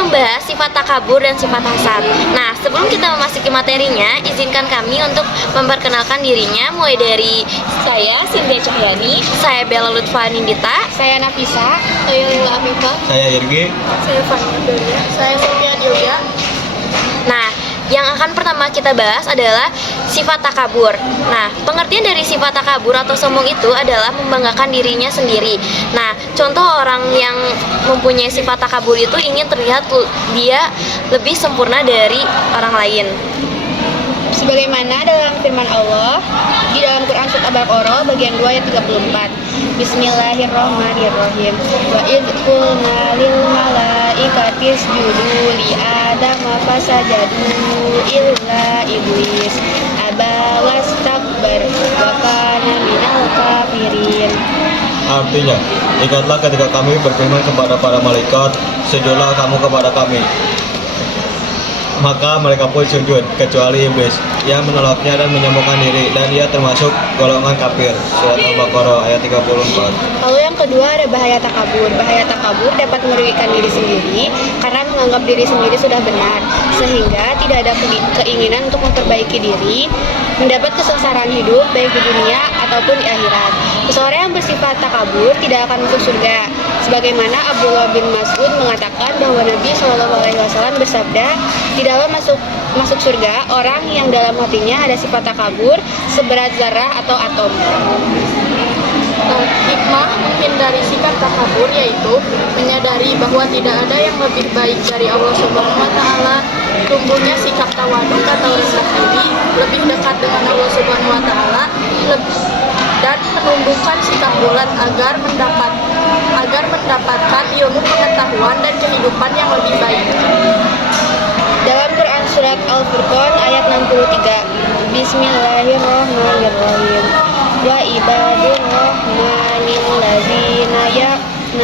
membahas sifat takabur dan sifat hasad. Nah, sebelum kita memasuki materinya, izinkan kami untuk memperkenalkan dirinya, mulai dari saya, Cynthia Cahyani, saya Bella Lutfa Nindita, saya Nafisa, saya Lila Afifah, Saya Irgi. saya Fani Dolia, saya Sophia Dioga. Nah, yang akan pertama kita bahas adalah sifat takabur. Nah, pengertian dari sifat takabur atau sombong itu adalah membanggakan dirinya sendiri. Nah, contoh orang yang mempunyai sifat takabur itu ingin terlihat dia lebih sempurna dari orang lain. Sebagaimana dalam firman Allah di dalam Quran surat Al-Baqarah bagian 2 ayat 34. Bismillahirrahmanirrahim. Wa idh qulna lil malaikati isjudu li Adama fasajadu illa iblis aba wastakbar wa kana minal kafirin. Artinya, ingatlah ketika kami berfirman kepada para malaikat, sujudlah kamu kepada kami. Maka mereka pun sujud, kecuali iblis yang menolaknya dan menyombongkan diri, dan ia termasuk golongan kafir. Surat Al-Baqarah ayat 34. Lalu yang kedua ada bahaya takabur. Bahaya takabur dapat merugikan diri sendiri karena menganggap diri sendiri sudah benar, sehingga tidak ada keinginan untuk memperbaiki diri, mendapat kesengsaraan hidup baik di dunia ataupun di akhirat. Seseorang yang bersifat takabur tidak akan masuk surga. Sebagaimana Abdullah bin Mas'ud mengatakan bahwa Nabi SAW bersabda, tidaklah masuk surga orang yang dalam hatinya ada sifat takabur seberat zarah atau atom. Hikmah menghindari sikap takabur yaitu menyadari bahwa tidak ada yang lebih baik dari Allah Subhanahu wa taala, tumbuhnya sikap tawaduk atau rendah diri, lebih dekat dengan Allah Subhanahu wa taala, dan menumbuhkan sikap bulat agar mendapatkan ilmu pengetahuan dan kehidupan yang lebih baik. Dalam Quran surat Al-Furqan ayat 63, Bismillahirrahmanirrahim. Wa ibadur rahmanil ladzina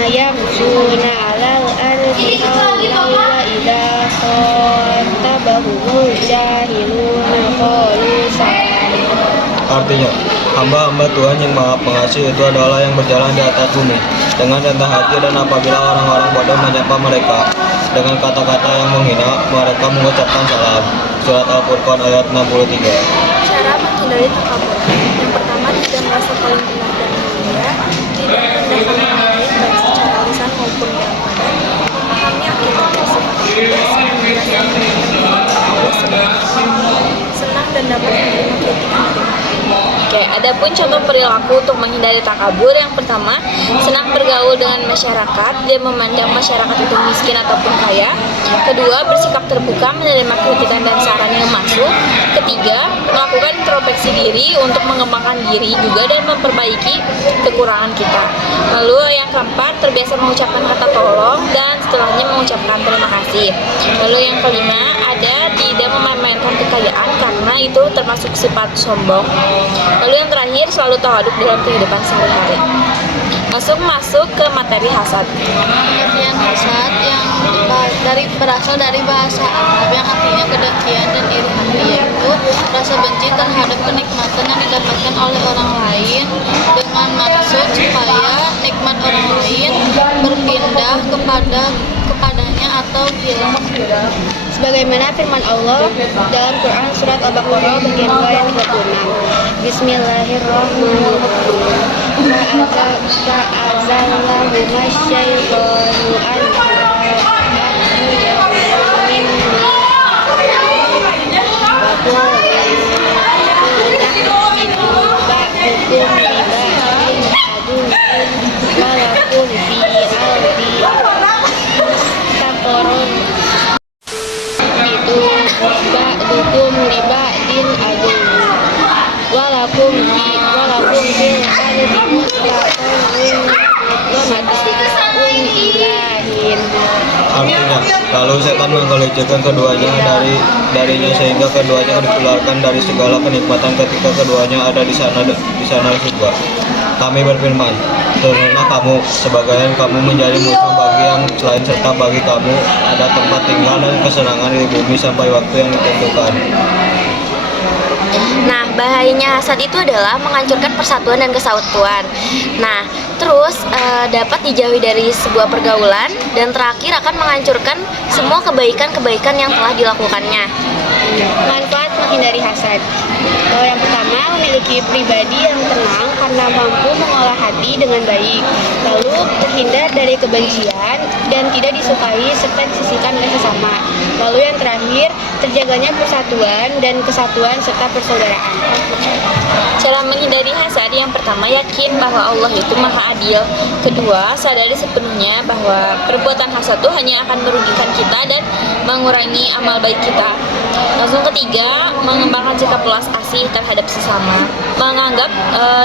yamshuna 'alal ardi hawlan wa idza khatabahumul jahiluna qalu salama. Artinya, hamba-hamba Tuhan yang Maha Pengasih itu adalah yang berjalan di atas bumi dengan rendah hati, dan apabila orang-orang bodoh menyapa mereka dengan kata-kata yang menghina, mereka mengucapkan salam. Surat Al-Furqan ayat 63. Cara menghindari takabur. Yang pertama, tidak merasa paling benar dan mulia, tidak merendahkan orang lain baik secara lisan maupun perbuatan, memahami akibat sifat senang dan dapat menerima kritikan. Oke, adapun contoh perilaku untuk menghindari takabur, yang pertama, senang bergaul dengan masyarakat, dia memandang masyarakat itu miskin ataupun kaya. Kedua, bersikap terbuka menerima kritikan dan saran yang masuk. Ketiga, melakukan introspeksi diri untuk mengembangkan diri juga dan memperbaiki kekurangan kita. Lalu yang keempat, terbiasa mengucapkan kata tolong dan setelahnya mengucapkan terima kasih. Lalu yang kelima, ada tidak memamerkan kekayaan karena itu termasuk sifat sombong. Lalu yang terakhir, selalu tawaduk dalam kehidupan sehari-hari. Masuk ke materi hasad. Pengertian hasad yang berasal dari bahasa Arab yang artinya kedengkian dan iri hati, yaitu rasa benci terhadap kenikmatan yang didapatkan oleh orang lain dengan maksud supaya nikmat orang lain berpindah kepadanya atau hilang. Sebagaimana firman Allah dalam Quran surat Al-Baqarah bagian 2 ayat 36. Bismillahirrahmanirrahim. Fa'azallahu masyaitanu ba'dukum li ba'din aduwwun walakum fil ardi mustaqarrun wa mata'un ilahin. Artinya, lalu setan menggelincirkan keduanya darinya sehingga keduanya dikeluarkan dari segala kenikmatan ketika keduanya ada di sana surga. Kami berfirman, turunlah kamu, sebagian kamu menjadi musuh bagi yang selain, serta bagi kamu ada tempat tinggal dan kesenangan di bumi sampai waktu yang ditentukan. Nah, bahayanya hasad itu adalah menghancurkan persatuan dan kesatuan. Nah, Terus dapat dijauhi dari sebuah pergaulan, dan terakhir akan menghancurkan semua kebaikan-kebaikan yang telah dilakukannya. Manfaat menghindari hasad. Yang pertama, memiliki pribadi yang tenang karena mampu mengolah hati dengan baik. Lalu, terhindar dari kebencian dan tidak disukai serta disisihkan oleh sesama. Lalu yang terakhir, terjaganya persatuan dan kesatuan serta persaudaraan. Cara menghindari hasad, yang pertama, yakin bahwa Allah itu maha adil. Kedua, sadari sepenuhnya bahwa perbuatan hasad itu hanya akan merugikan kita dan mengurangi amal baik kita. Langsung ketiga, mengembangkan sikap welas asih terhadap sesama. Menganggap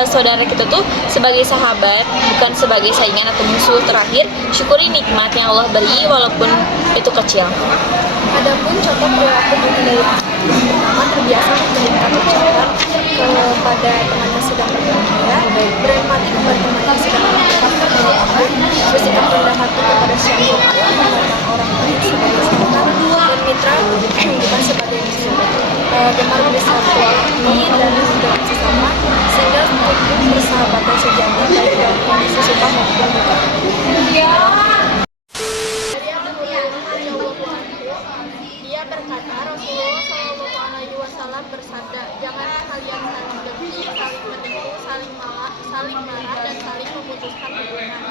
saudara kita tuh sebagai sahabat, bukan sebagai saingan atau musuh. Terakhir, syukuri nikmat yang Allah beri walaupun itu kecil. Adapun contoh perilaku menghindari hasad, pertama, terbiasa memberikan ucapan kepada teman yang sedang berbahagia, berempati kepada teman yang sedang melakukan kebaikan, bersikap rendah hati kepada siapapun, memandang orang lain sebagai sahabat dan mitra bukan sebagai musuh, gemar bersilaturahmi dan dengan sesama, sehingga tumbuh persahabatan sejati baik dalam kondisi suka maupun duka. Dia berkata, Rasulullah Shallallahu Alaihi Wasallam bersabda, janganlah kalian saling dengki, saling menipu, saling marah, dan saling memutuskan hubungan.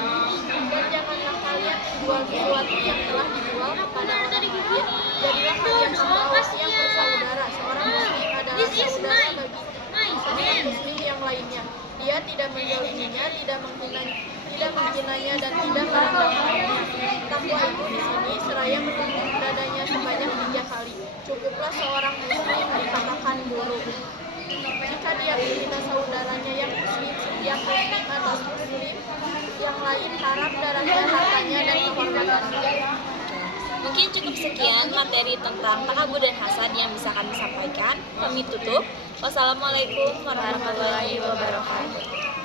Dan janganlah kalian menjual sesuatu yang telah dijual kepada orang lain. Jadilah kalian hamba Allah yang bersaudara. Seorang muslim adalah saudara bagi seorang muslim yang lainnya. Dia tidak menzaliminya, tidak menghinanya, dan tidak merendahkannya. Takwa itu di sini seraya menuntut dadanya sebanyak 3 kali. Cukuplah seorang muslim dikatakan buruk jika dia menghina saudaranya yang muslim atas muslim yang lain, haram darahnya, hartanya, dan kehormatannya. Mungkin cukup sekian materi tentang takabur dan hasad yang bisa kami sampaikan. Kami tutup. Wassalamualaikum warahmatullahi wabarakatuh.